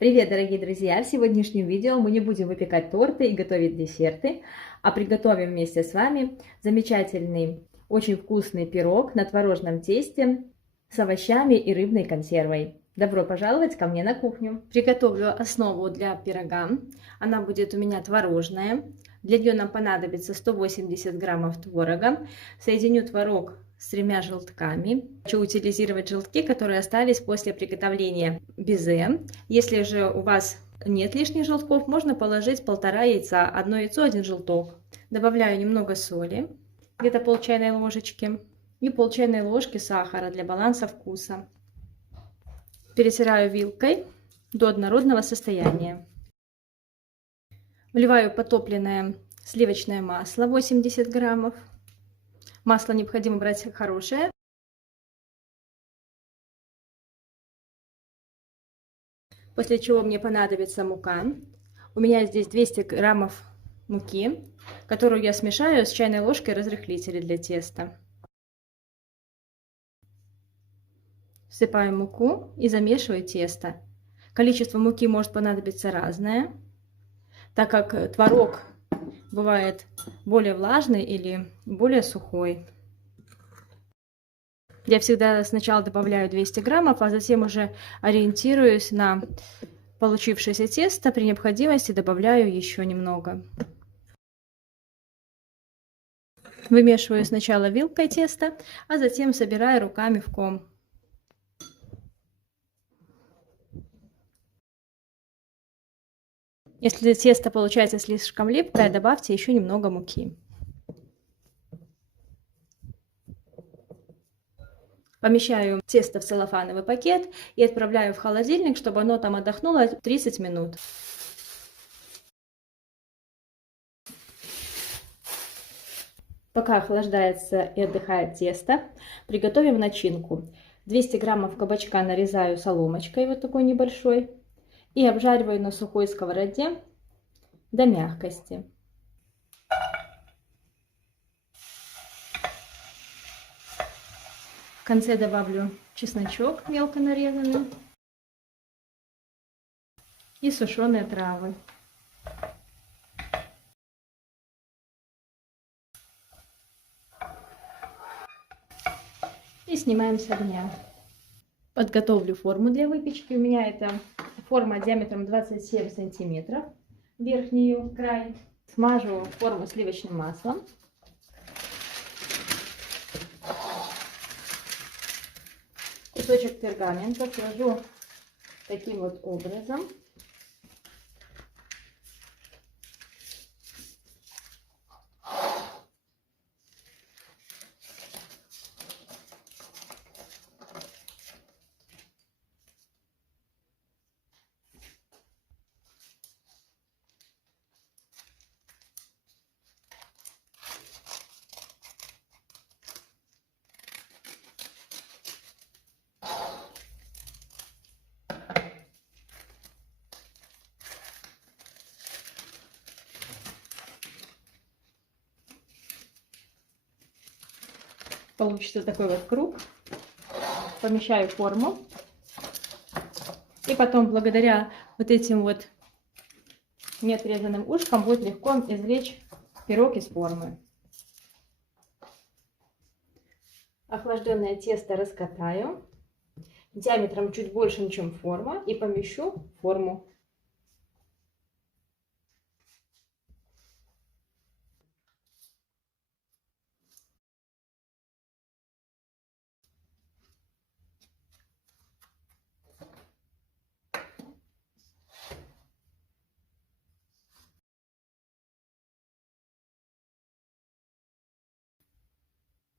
Привет, дорогие друзья! В сегодняшнем видео мы не будем выпекать торты и готовить десерты, а приготовим вместе с вами замечательный, очень вкусный пирог на творожном тесте с овощами и рыбной консервой. Добро пожаловать ко мне на кухню! Приготовлю основу для пирога. Она будет у меня творожная. Для нее нам понадобится 180 граммов творога. Соединю творог с 3 желтками. Хочу утилизировать желтки, которые остались после приготовления безе. Если же у вас нет лишних желтков, можно положить 1,5 яйца, 1 яйцо, 1 желток. Добавляю немного соли, где-то пол чайной ложечки, и пол чайной ложки сахара для баланса вкуса. Перетираю вилкой до однородного состояния. Вливаю потопленное сливочное масло 80 граммов. Масло необходимо брать хорошее. После чего мне понадобится мука. У меня здесь 200 граммов муки, которую я смешаю с чайной ложкой разрыхлителя для теста. Всыпаю муку и замешиваю тесто. Количество муки может понадобиться разное, так как творог бывает более влажный или более сухой. Я всегда сначала добавляю 200 граммов, а затем уже ориентируюсь на получившееся тесто. При необходимости добавляю еще немного. Вымешиваю сначала вилкой тесто, а затем собираю руками в ком. Если тесто получается слишком липкое, добавьте еще немного муки. Помещаю тесто в целлофановый пакет и отправляю в холодильник, чтобы оно там отдохнуло 30 минут. Пока охлаждается и отдыхает тесто, приготовим начинку. 200 граммов кабачка нарезаю соломочкой, вот такой небольшой, и обжариваю на сухой сковороде до мягкости. В конце добавлю чесночок мелко нарезанный и сушеные травы. И снимаем с огня. Подготовлю форму для выпечки. У меня это форма диаметром 27 сантиметров. Верхний ее край. Смажу форму сливочным маслом. Кусочек пергамента сложу таким вот образом. Получится такой вот круг. Помещаю форму. И потом, благодаря вот этим вот неотрезанным ушкам, будет легко извлечь пирог из формы. Охлажденное тесто раскатаю диаметром чуть больше, чем форма, и помещу в форму.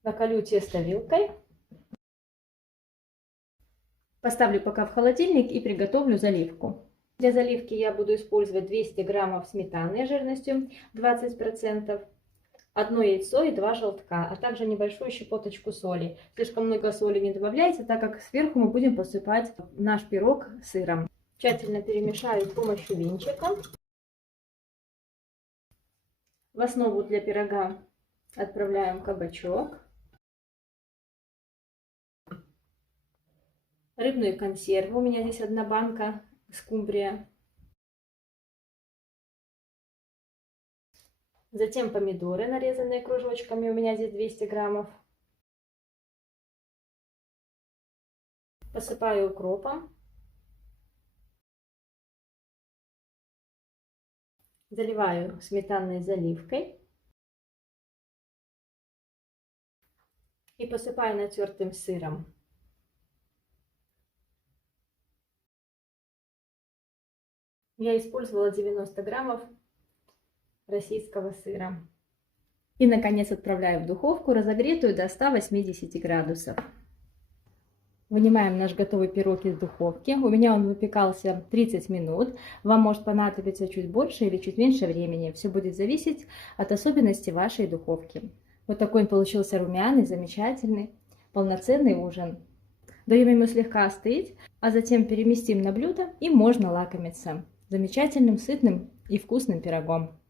Накалю тесто вилкой. Поставлю пока в холодильник и приготовлю заливку. Для заливки я буду использовать 200 граммов сметаны жирностью 20%, 1 яйцо и 2 желтка, а также небольшую щепоточку соли. Слишком много соли не добавляйте, так как сверху мы будем посыпать наш пирог сыром. Тщательно перемешаю с помощью венчика. В основу для пирога отправляем кабачок, рыбную консерву. У меня здесь 1 банка скумбрия. Затем помидоры, нарезанные кружочками, у меня здесь 200 граммов. Посыпаю укропом. Заливаю сметанной заливкой. И посыпаю натертым сыром. Я использовала 90 граммов российского сыра. И, наконец, отправляю в духовку, разогретую до 180 градусов. Вынимаем наш готовый пирог из духовки. У меня он выпекался 30 минут. Вам может понадобиться чуть больше или чуть меньше времени. Все будет зависеть от особенностей вашей духовки. Вот такой он получился румяный, замечательный, полноценный ужин. Даем ему слегка остыть, а затем переместим на блюдо, и можно лакомиться замечательным, сытным и вкусным пирогом.